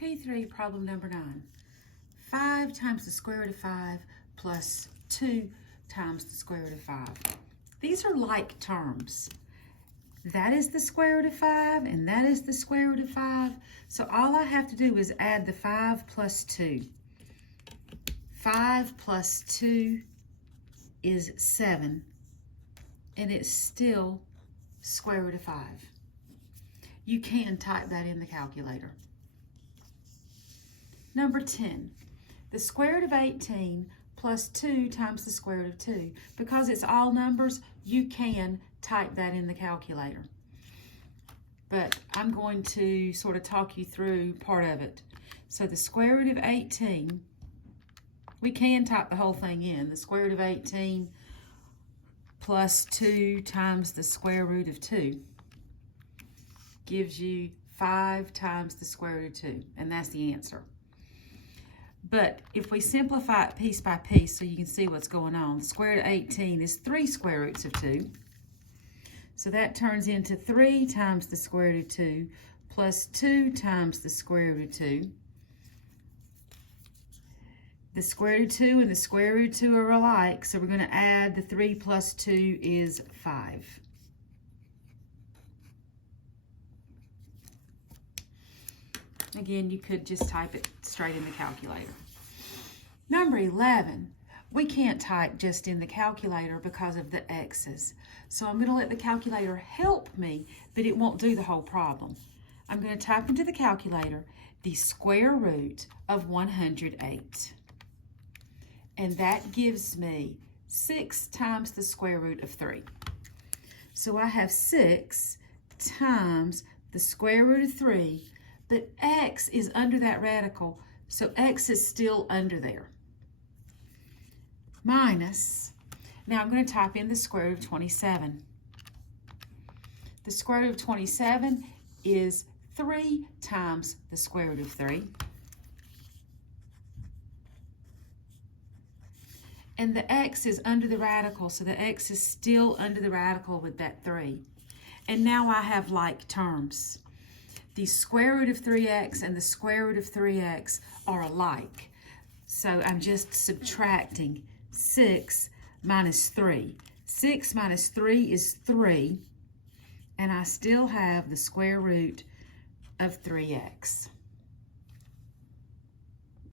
P3 problem number 9. 5 times the square root of 5 plus 2 times the square root of 5. These are like terms. That is the square root of 5 and that is the square root of 5. So all I have to do is add the 5 plus 2. 5 plus 2 is 7 and it's still square root of 5. You can type that in the calculator. Number 10, the square root of 18 plus 2 times the square root of 2. Because it's all numbers, you can type that in the calculator. But I'm going to sort of talk you through part of it. So the square root of 18, we can type the whole thing in. The square root of 18 plus 2 times the square root of 2 gives you 5 times the square root of 2, and that's the answer. But if we simplify it piece by piece so you can see what's going on, the square root of 18 is 3 square roots of 2. So that turns into 3 times the square root of 2 plus 2 times the square root of 2. The square root of 2 and the square root of 2 are alike, so we're going to add the 3 plus 2 is 5. Again, you could just type it straight in the calculator. Number 11, we can't type just in the calculator because of the x's. So I'm going to let the calculator help me, but it won't do the whole problem. I'm going to type into the calculator the square root of 108. And that gives me 6 times the square root of 3. So I have 6 times the square root of 3, but x is under that radical, so x is still under there. Minus, now I'm going to type in the square root of 27. The square root of 27 is 3 times the square root of 3. And the x is under the radical, so the x is still under the radical with that 3. And now I have like terms. The square root of 3x and the square root of 3x are alike. So I'm just subtracting 6 minus 3. 6 minus 3 is 3, and I still have the square root of 3x.